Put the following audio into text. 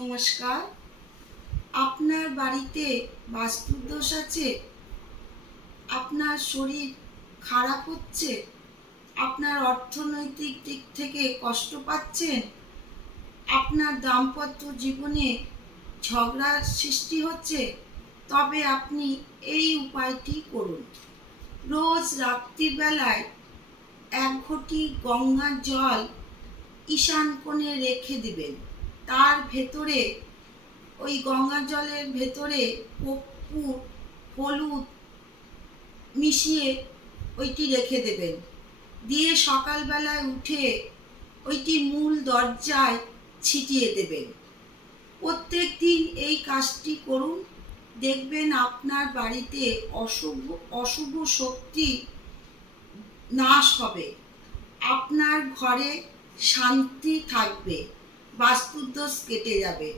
নমস্কার। আপনার বাড়িতে বাস্তুদোষ আছে? আপনার শরীর খারাপ হচ্ছে? আপনার অর্থনৈতিক দিক থেকে কষ্ট পাচ্ছেন? আপনার দাম্পত্য জীবনে ঝগড়ার সৃষ্টি হচ্ছে? তবে আপনি এই উপায়টি করুন। রোজ রাত্রিবেলায় 1 ঘটি গঙ্গার জল ঈশান কোণে রেখে দিবেন। তার ভেতরে ওই গঙ্গা জলের ভেতরে কর্পূর, হলুদ মিশিয়ে ওইটি রেখে দেবেন। দিয়ে সকালবেলায় উঠে ওইটি মূল দরজায় ছিটিয়ে দেবেন। প্রত্যেক দিন এই কাজটি করুন, দেখবেন আপনার বাড়িতে অশুভ শক্তি নাশ হবে, আপনার ঘরে শান্তি থাকবে, বাস্তুদোষ কেটে যাবে।